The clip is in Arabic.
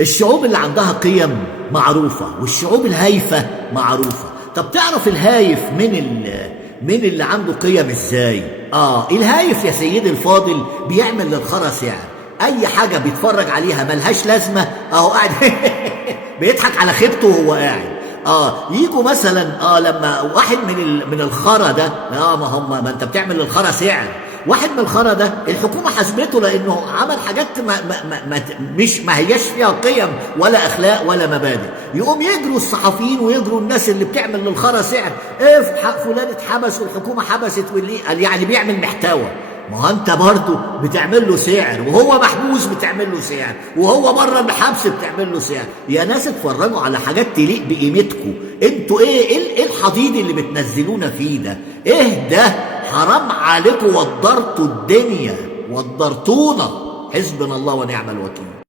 الشعوب اللي عندها قيم معروفة والشعوب الهايفة معروفة. طب تعرف الهايف من اللي عنده قيم ازاي؟ الهايف يا سيدي الفاضل بيعمل للخرا سعر. اي حاجة بيتفرج عليها ملهاش لازمة اهو قاعد بيضحك على خيبته وهو قاعد. يجوا مثلا لما واحد من الخرا ده، ما انت بتعمل للخرا سعر. واحد من الخرا ده الحكومه حاسبته لانه عمل حاجات ما هياش فيها قيم ولا اخلاق ولا مبادئ. يقوم يجروا الصحفيين ويجروا الناس اللي بتعمل للخرا سعر، فلان اتحبس والحكومه حبست واللي قال يعني بيعمل محتوى. ما هو انت برضه بتعمل له سعر، وهو محبوس بتعمل له سعر، وهو بره الحبس بتعمل له سعر. يا ناس اتفرجوا على حاجات تليق بقيمتكم. انتوا ايه الحضيض اللي بتنزلونا فيه ده؟ ايه ده؟ حرام عليكم، وضرتوا الدنيا، وضرتونا. حسبنا الله ونعم الوكيل.